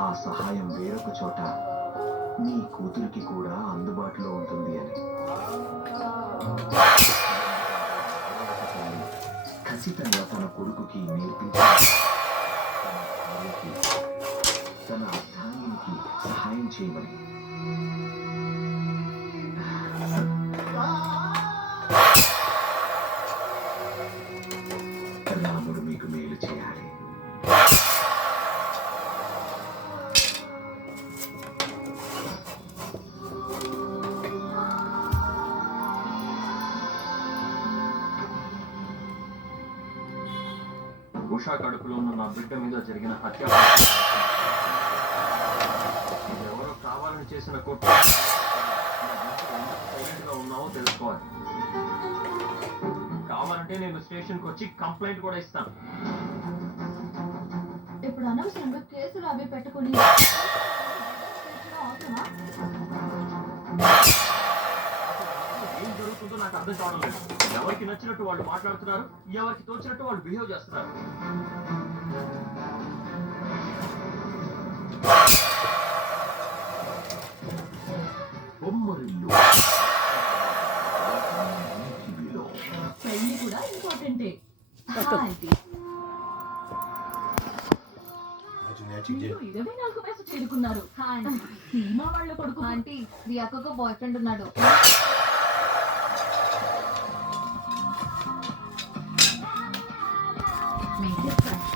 ఆ సహాయం వేరొక చోట నీ కూతురికి కూడా అందుబాటులో ఉంటుంది అని. ఖచ్చితంగా తన కొడుకుకి నేర్పించి తన అర్థానికి సహాయం చేయమని. రాముడు మీకు మేలు చేయాలి. ఉషా కడుపులో ఉన్న నా బిడ్డ మీద జరిగిన హత్య ఎవరో కావాలని చేసిన కుట్ర. సైలెంట్ గా ఉన్నావో తెలుసుకోవాలి. కావాలంటే నేను స్టేషన్కి వచ్చి కంప్లైంట్ కూడా ఇస్తాను. ఇప్పుడు అనవసరంగా కేసులు అవి పెట్టుకుని ఏం జరుగుతుందో నాకు అర్థం కావడం లేదు. ఎవరికి నచ్చినట్టు వాళ్ళు మాట్లాడుతున్నారు, ఎవరికి తోచినట్టు వాళ్ళు బిహేవ్ చేస్తున్నారు. బొమ్మరిల్లు పెళ్లి కూడా ఇంపార్టెంటే. మీరు 24 వయసు చేరుకున్నారు. సీమా వాళ్ళ కొడుకు. ఆంటీ మీ అక్కకు బాయ్ ఫ్రెండ్ ఉన్నాడు. Make it fresh.